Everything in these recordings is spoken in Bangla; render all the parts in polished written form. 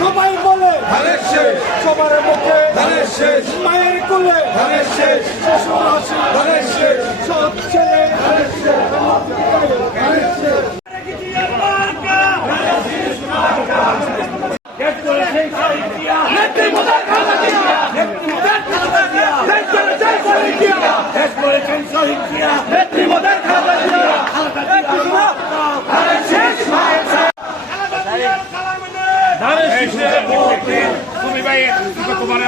সবাই বলে সবার মুখে মায়ের কোলে শ্বশুর হাসি সব ছেলে তুমি ভাই তোমার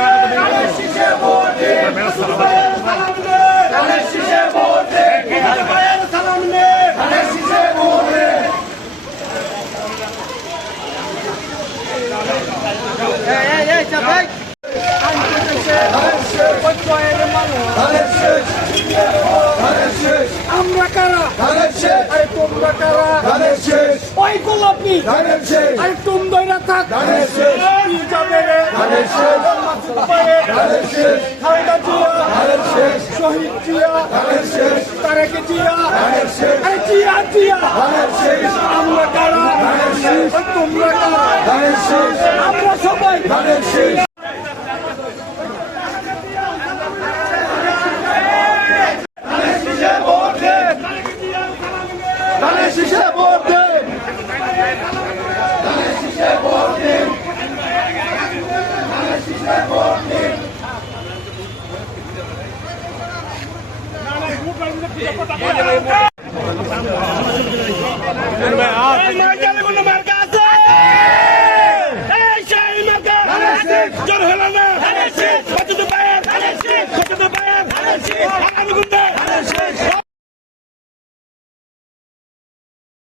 আমরা কারা তোমরা কারা ওই গোলাপি আর তুম দইরা থাক যাবে রে খালেদা জিয়া শহীদ জিয়া তারেক জিয়া জিয়া জিয়া আমরা কারা তোমরা কারা আমরা সবাই জোর হলো না